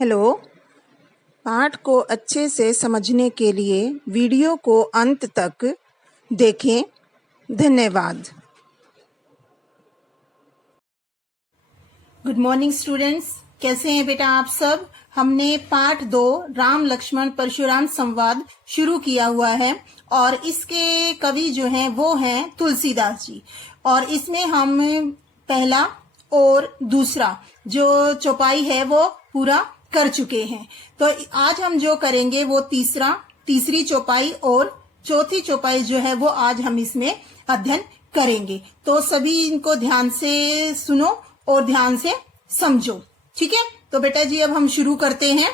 Hello. पाठ को अच्छे से समझने के लिए वीडियो को अंत तक देखें। धन्यवाद। गुड मॉर्निंग स्टूडेंट्स, कैसे हैं बेटा आप सब। हमने पाठ 2 राम लक्ष्मण परशुराम संवाद शुरू किया हुआ है और इसके कवि जो हैं वो हैं तुलसीदास जी। और इसमें हम पहला और दूसरा जो चौपाई है वो पूरा कर चुके हैं। तो आज हम जो करेंगे वो तीसरी चौपाई और चौथी चौपाई जो है वो आज हम इसमें अध्ययन करेंगे। तो सभी इनको ध्यान से सुनो और ध्यान से समझो, ठीक है। तो बेटा जी अब हम शुरू करते हैं।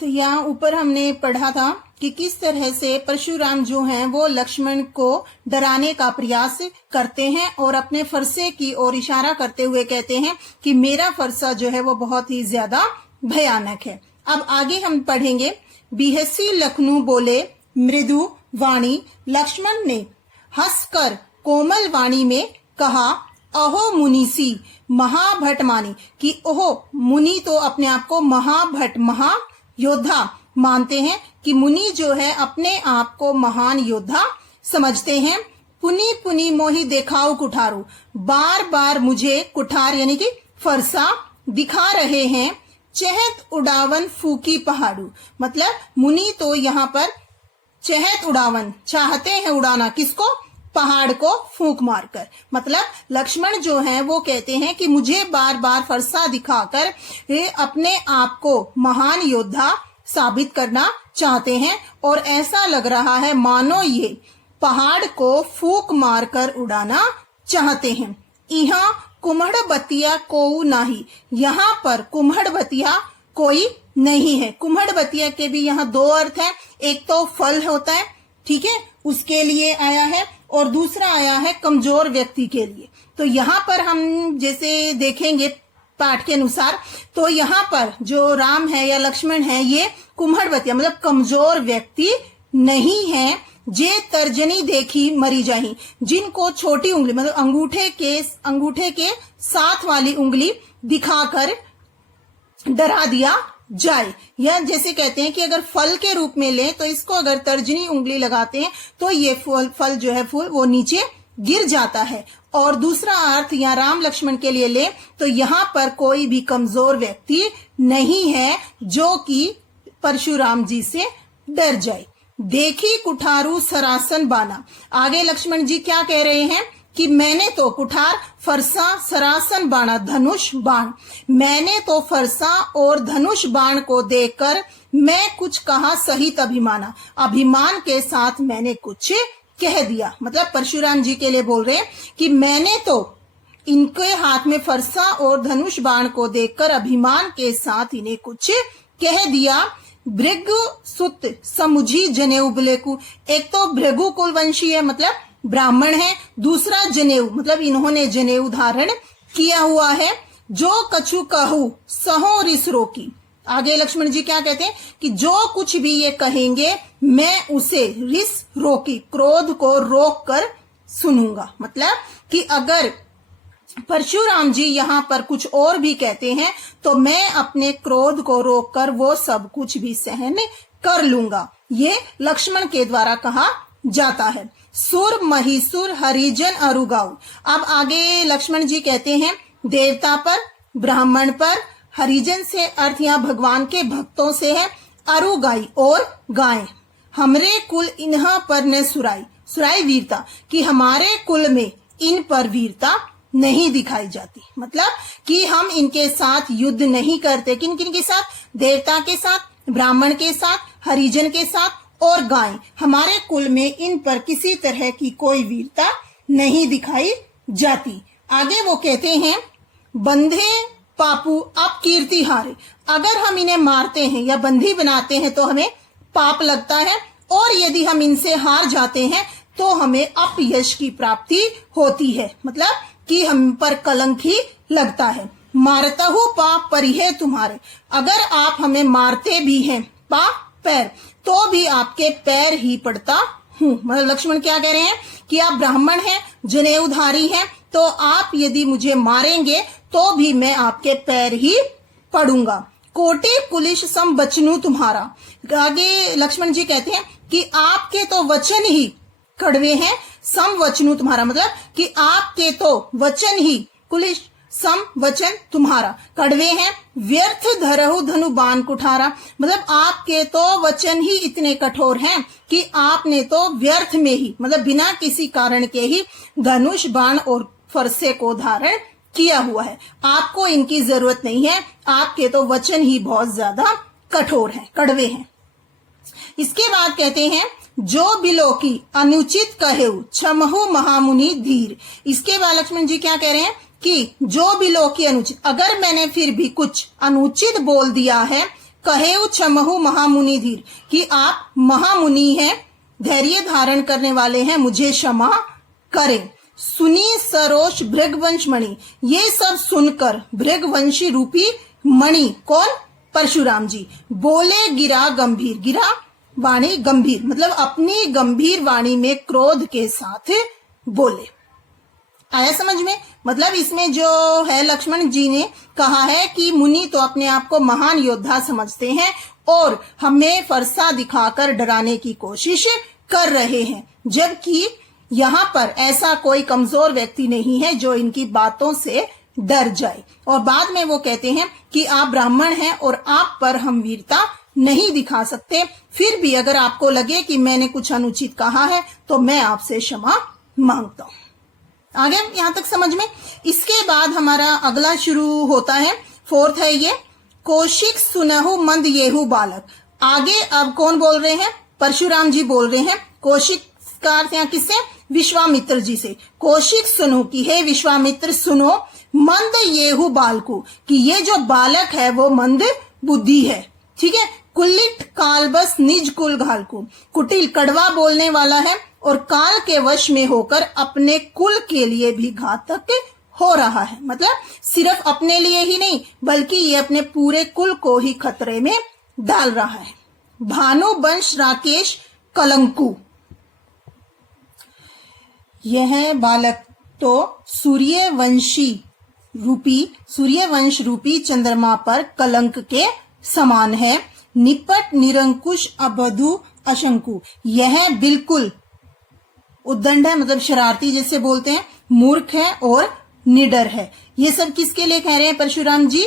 तो यहाँ ऊपर हमने पढ़ा था कि किस तरह से परशुराम जो हैं वो लक्ष्मण को डराने का प्रयास करते हैं और अपने फरसे की ओर इशारा करते हुए कहते हैं कि मेरा फरसा जो है वो बहुत ही ज्यादा भयानक है। अब आगे हम पढ़ेंगे। बिहसी लखनऊ बोले मृदु वाणी, लक्ष्मण ने हंसकर कोमल वाणी में कहा, अहो मुनीसी महाभट मानी। कि ओहो, मुनि तो अपने आप को महाभट योद्धा मानते हैं कि मुनि जो है अपने आप को महान योद्धा समझते हैं। पुनी पुनी मोही देखाओ कुठारू, बार बार मुझे कुठार यानी कि फरसा दिखा रहे हैं। चहत उड़ावन फूकी पहाड़ू, मतलब मुनि तो यहाँ पर चहत उड़ावन चाहते हैं उड़ाना, किसको? पहाड़ को फूंक मारकर। मतलब लक्ष्मण जो हैं वो कहते हैं कि मुझे बार बार फरसा दिखाकर अपने आप को महान योद्धा साबित करना चाहते हैं और ऐसा लग रहा है मानो ये पहाड़ को फूंक मारकर उड़ाना चाहते हैं। यहाँ कुम्हड़ बतिया कोऊ नाही, यहाँ पर कुम्हड़ बतिया कोई नहीं है। कुम्हड़ बतिया के भी यहाँ दो अर्थ है, एक तो फल होता है, ठीक है, उसके लिए आया है, और दूसरा आया है कमजोर व्यक्ति के लिए। तो यहाँ पर हम जैसे देखेंगे पाठ के अनुसार, तो यहाँ पर जो राम है या लक्ष्मण है ये कुम्हड़बतिया मतलब कमजोर व्यक्ति नहीं है। जे तर्जनी देखी मरी जाही, जिनको छोटी उंगली मतलब अंगूठे के साथ वाली उंगली दिखाकर डरा दिया जाए। या जैसे कहते हैं कि अगर फल के रूप में ले तो इसको अगर तर्जनी उंगली लगाते हैं तो ये फल जो है फूल वो नीचे गिर जाता है। और दूसरा अर्थ यहाँ राम लक्ष्मण के लिए ले तो यहाँ पर कोई भी कमजोर व्यक्ति नहीं है जो कि परशुराम जी से डर जाए। देखी कुठारू सरासन बाना, आगे लक्ष्मण जी क्या कह रहे हैं कि मैंने तो कुठार फरसा सरासन बाणा धनुष बाण, मैंने तो फरसा और धनुष बाण को देखकर मैं कुछ कहा सहित अभिमाना, अभिमान के साथ मैंने कुछ कह दिया। मतलब परशुराम जी के लिए बोल रहे हैं कि मैंने तो इनके हाथ में फरसा और धनुष बाण को देखकर अभिमान के साथ इन्हें कुछ कह दिया। भृगु सुत समुझी जनेऊ बुलेकु, एक तो भृगु कुलवंशी है मतलब ब्राह्मण है, दूसरा जनेऊ मतलब इन्होंने जनेऊ धारण किया हुआ है। जो कछु कहू सहो रिस रोकी, आगे लक्ष्मण जी क्या कहते हैं कि जो कुछ भी ये कहेंगे मैं उसे रिस रोकी क्रोध को रोक कर सुनूंगा। मतलब कि अगर परशुराम जी यहाँ पर कुछ और भी कहते हैं तो मैं अपने क्रोध को रोककर वो सब कुछ भी सहन कर लूंगा। ये लक्ष्मण के द्वारा कहा जाता है। सुर महिसुर हरिजन अरुगाऊ, अब आगे लक्ष्मण जी कहते हैं देवता पर, ब्राह्मण पर, हरिजन से अर्थ यहाँ भगवान के भक्तों से है, अरुगाई और गाय, हमरे कुल इन्हा पर न सुराई, सुराई वीरता कि हमारे कुल में इन पर वीरता नहीं दिखाई जाती। मतलब कि हम इनके साथ युद्ध नहीं करते। किन किन के साथ? देवता के साथ, ब्राह्मण के साथ, हरिजन के साथ और गाय, हमारे कुल में इन पर किसी तरह की कोई वीरता नहीं दिखाई जाती। आगे वो कहते हैं बंधे पापू अब कीर्ति हारे, अगर हम इन्हें मारते हैं या बंधी बनाते हैं तो हमें पाप लगता है और यदि हम इनसे हार जाते हैं तो हमें अपयश की प्राप्ति होती है। मतलब कि हम पर कलंक ही लगता है। मारता हूं पाप परिहे तुम्हारे, अगर आप हमें मारते भी हैं पाप पैर तो भी आपके पैर ही पड़ता हूं। मतलब लक्ष्मण क्या कह रहे हैं कि आप ब्राह्मण हैं, जनेऊधारी हैं, तो आप यदि मुझे मारेंगे तो भी मैं आपके पैर ही पड़ूंगा। कोटि पुलिस सम बचनू तुम्हारा। आगे लक्ष्मण जी कहते हैं कि आपके तो वचन ही कड़वे हैं, सम वचनू तुम्हारा, मतलब कि आपके तो वचन ही, पुलिस सम वचन तुम्हारा, कड़वे हैं। व्यर्थ धरहु धनु बाण कुठारा, मतलब आपके तो वचन ही इतने कठोर हैं कि आपने तो व्यर्थ में ही, मतलब बिना किसी कारण के ही धनुष बाण और फरसे को धारण किया हुआ है। आपको इनकी जरूरत नहीं है, आपके तो वचन ही बहुत ज्यादा कठोर हैं, कड़वे हैं। इसके बाद कहते हैं जो बिलो की अनुचित कहेउ क्षमहु महामुनि धीर। इसके बाद लक्ष्मण जी क्या कह रहे हैं कि जो बिलो की अनुचित, अगर मैंने फिर भी कुछ अनुचित बोल दिया है, कहेउ क्षमहु महामुनि धीर, कि आप महामुनि हैं, धैर्य धारण करने वाले हैं, मुझे क्षमा करें। सुनी सरोष भृगवंश मणि, ये सब सुनकर भृगवंशी रूपी मणि, कौन? परशुराम जी, बोले गिरा गंभीर, गिरा वाणी गंभीर, मतलब अपनी गंभीर वाणी में क्रोध के साथ बोले। आया समझ में? मतलब इसमें जो है लक्ष्मण जी ने कहा है कि मुनि तो अपने आप को महान योद्धा समझते हैं और हमें फरसा दिखाकर डराने की कोशिश कर रहे हैं, जबकि यहाँ पर ऐसा कोई कमजोर व्यक्ति नहीं है जो इनकी बातों से डर जाए। और बाद में वो कहते हैं कि आप ब्राह्मण हैं और आप पर हम वीरता नहीं दिखा सकते, फिर भी अगर आपको लगे कि मैंने कुछ अनुचित कहा है तो मैं आपसे क्षमा मांगता हूं। आगे यहां तक समझ में? इसके बाद हमारा अगला शुरू होता है, फोर्थ है ये, कौशिक सुनहु मंद येहु बालक। आगे अब कौन बोल रहे हैं? परशुराम जी बोल रहे हैं। कौशिक का अर्थ यहाँ किससे? विश्वामित्र जी से। कौशिक सुनो कि हे विश्वामित्र सुनो, मंद येहु बालकु, कि ये जो बालक है वो मंद बुद्धि है, ठीक है। कुलिट कालबस निज कुल घालकु, कुटिल कड़वा बोलने वाला है और काल के वश में होकर अपने कुल के लिए भी घातक हो रहा है। मतलब सिर्फ अपने लिए ही नहीं बल्कि ये अपने पूरे कुल को ही खतरे में डाल रहा है। भानु वंश राकेश कलंकु, यह बालक तो सूर्यवंश रूपी चंद्रमा पर कलंक के समान है। निपट निरंकुश अबधु अशंकु, यह बिल्कुल उद्दंड है, मतलब शरारती जैसे बोलते हैं, मूर्ख है और निडर है। ये सब किसके लिए कह रहे हैं परशुराम जी?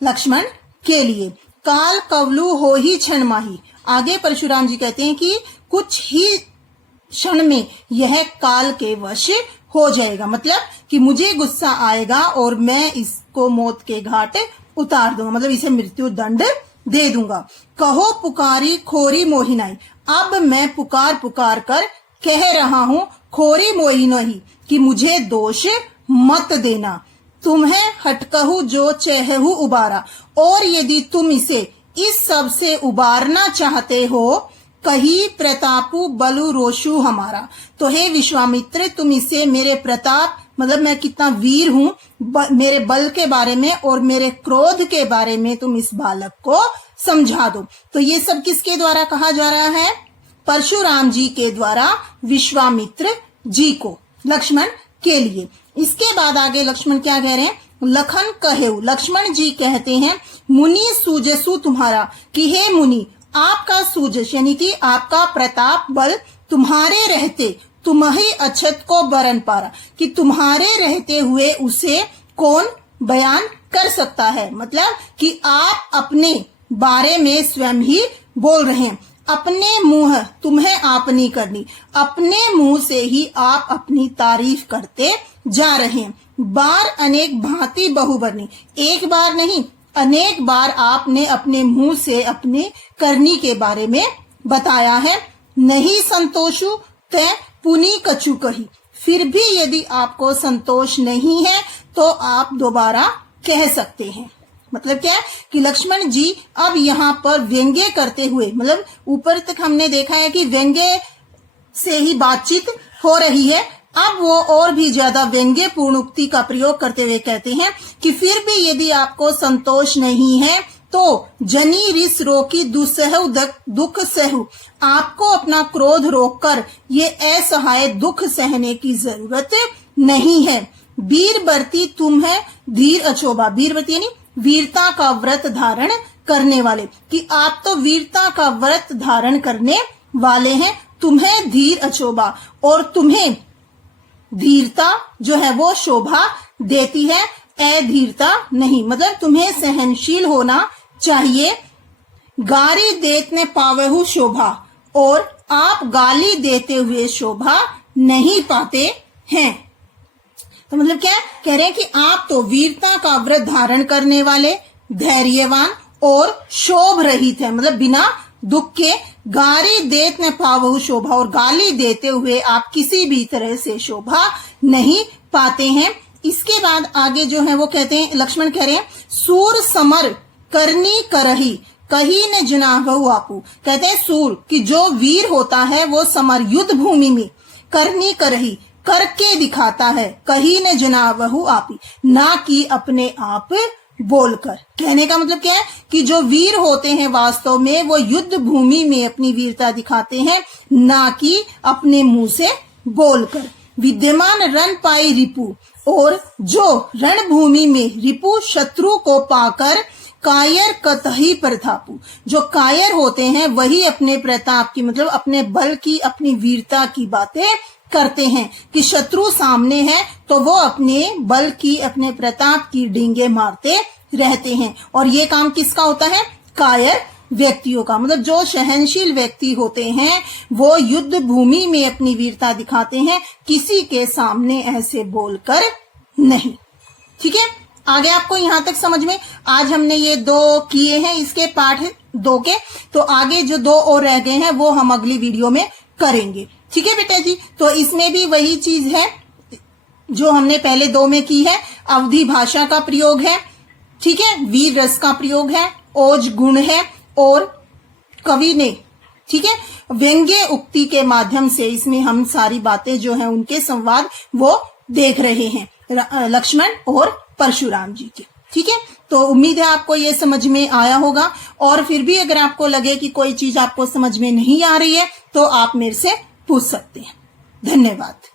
लक्ष्मण के लिए। काल कवलु हो ही क्षण माही, आगे परशुराम जी कहते हैं कि कुछ ही क्षण में यह काल के वश हो जाएगा, मतलब कि मुझे गुस्सा आएगा और मैं इसको मौत के घाट उतार दूंगा, मतलब इसे मृत्यु दंड दे दूंगा। कहो पुकारी खोरी मोहिनाई, अब मैं पुकार कर कह रहा हूं खोरी मोहिनही, कि मुझे दोष मत देना। तुम्हें हटकहु जो चहहु उबारा, और यदि तुम इसे इस सब से उबारना चाहते हो, कही प्रतापु बलु रोशु हमारा, तो हे विश्वामित्र तुम इसे मेरे प्रताप, मतलब मैं कितना वीर हूं, मेरे बल के बारे में और मेरे क्रोध के बारे में तुम इस बालक को समझा दो। तो ये सब किसके द्वारा कहा जा रहा है? परशुराम जी के द्वारा विश्वामित्र जी को, लक्ष्मण के लिए। इसके बाद आगे लक्ष्मण क्या कह रहे हैं? लखन कहेउ, लक्ष्मण जी कहते हैं मुनि सूजसु तुम्हारा, कि हे मुनि आपका सूजस यानी कि आपका प्रताप बल तुम्हारे रहते तुम्ही अछत को बरन पारा, कि तुम्हारे रहते हुए उसे कौन बयान कर सकता है। मतलब कि आप अपने बारे में स्वयं ही बोल रहे हैं, अपने मुंह तुम्हें आप नहीं करनी, अपने मुंह से ही आप अपनी तारीफ करते जा रहे हैं। बार अनेक भांति बहुबरनी, एक बार नहीं अनेक बार आपने अपने मुंह से अपने करनी के बारे में बताया है। नहीं संतोषु तय पुनि कछु कही, फिर भी यदि आपको संतोष नहीं है तो आप दोबारा कह सकते हैं। मतलब क्या है कि लक्ष्मण जी अब यहाँ पर व्यंग्य करते हुए, मतलब ऊपर तक हमने देखा है कि व्यंग्य से ही बातचीत हो रही है, अब वो और भी ज्यादा व्यंग्य पूर्ण उक्ति का प्रयोग करते हुए कहते हैं कि फिर भी यदि आपको संतोष नहीं है तो जनी रिस रोकी दुसहु दुख सहु, आपको अपना क्रोध रोककर ये असहाय दुख सहने की जरूरत नहीं है। वीरवर्ती तुम है धीर अछोभा। वीरवर्ती यानी वीरता का व्रत धारण करने वाले, कि आप तो वीरता का व्रत धारण करने वाले हैं। तुम्हें धीर अछोभा, और तुम्हें धीरता जो है वो शोभा देती है, अधीरता नहीं। मतलब तुम्हें सहनशील होना चाहिए। गारी देते पावहु शोभा, और आप गाली देते हुए शोभा नहीं पाते हैं। तो मतलब क्या कह रहे हैं कि आप तो वीरता का व्रत धारण करने वाले, धैर्यवान और शोभ रहित है, मतलब बिना दुख के। गारी देत न पावहु शोभा, और गाली देते हुए आप किसी भी तरह से शोभा नहीं पाते हैं। इसके बाद आगे जो है वो कहते हैं, लक्ष्मण कह रहे हैं, सूर समर करनी करही कही न जनावहु आपू। कहते हैं सूर कि जो वीर होता है वो समर युद्ध भूमि में करनी करही करके दिखाता है, कही न जनावहु आपी, ना कि अपने आप बोलकर। कहने का मतलब क्या है कि जो वीर होते हैं वास्तव में वो युद्ध भूमि में अपनी वीरता दिखाते हैं, ना कि अपने मुंह से बोलकर। विद्यमान रण पाई रिपु, और जो रणभूमि में रिपु शत्रु को पाकर कायर कतही प्रतापु, जो कायर होते हैं वही अपने प्रताप की, मतलब अपने बल की, अपनी वीरता की बातें करते हैं, कि शत्रु सामने है तो वो अपने बल की, अपने प्रताप की डींगे मारते रहते हैं। और ये काम किसका होता है? कायर व्यक्तियों का। मतलब जो सहनशील व्यक्ति होते हैं वो युद्ध भूमि में अपनी वीरता दिखाते हैं, किसी के सामने ऐसे बोलकर नहीं। ठीक है, आगे आपको यहां तक समझ में। आज हमने ये 2 किए हैं इसके पाठ 2 के, तो आगे जो 2 और रह गए हैं वो हम अगली वीडियो में करेंगे। ठीक है बेटा जी, तो इसमें भी वही चीज है जो हमने पहले 2 में की है। अवधि भाषा का प्रयोग है, ठीक है, वीर रस का प्रयोग है, ओज गुण है, और कवि ने, ठीक है, व्यंग्य उक्ति के माध्यम से इसमें हम सारी बातें जो है उनके संवाद वो देख रहे हैं, लक्ष्मण और परशुराम जी के। ठीक है, तो उम्मीद है आपको ये समझ में आया होगा। और फिर भी अगर आपको लगे कि कोई चीज आपको समझ में नहीं आ रही है तो आप मेरे से पूछ सकते हैं। धन्यवाद।